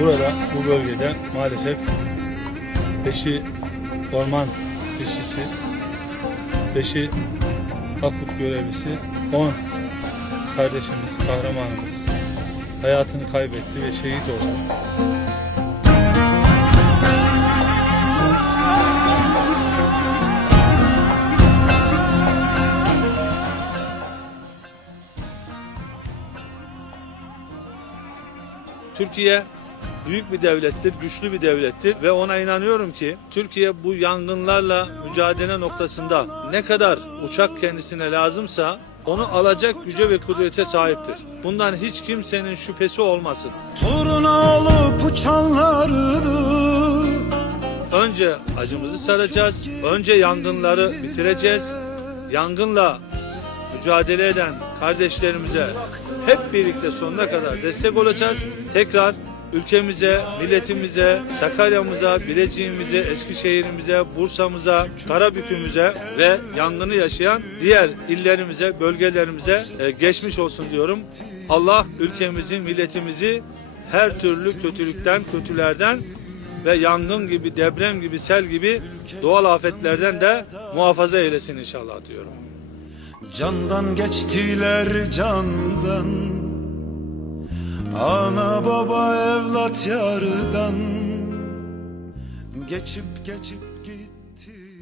bu bölgede maalesef beşi orman işçisi, beşi akut görevlisi, 10 kardeşimiz, kahramanımız hayatını kaybetti ve şehit oldu. Türkiye büyük bir devlettir, güçlü bir devlettir ve ona inanıyorum ki Türkiye bu yangınlarla mücadele noktasında ne kadar uçak kendisine lazımsa onu alacak güce ve kudrete sahiptir. Bundan hiç kimsenin şüphesi olmasın. Torun alıp uçanlardı Önce acımızı saracağız, önce yangınları bitireceğiz. Yangınla mücadele eden kardeşlerimize hep birlikte sonuna kadar destek olacağız. Tekrar ülkemize, milletimize, Sakarya'mıza, Bilecik'imize, Eskişehir'imize, Bursa'mıza, Karabük'ümüze ve yangını yaşayan diğer illerimize, bölgelerimize e, geçmiş olsun diyorum. Allah ülkemizi, milletimizi her türlü kötülükten, kötülerden ve yangın gibi, deprem gibi, sel gibi doğal afetlerden de muhafaza eylesin inşallah diyorum. Candan geçtiler candan Ana baba evlat yardan Geçip geçip gitti.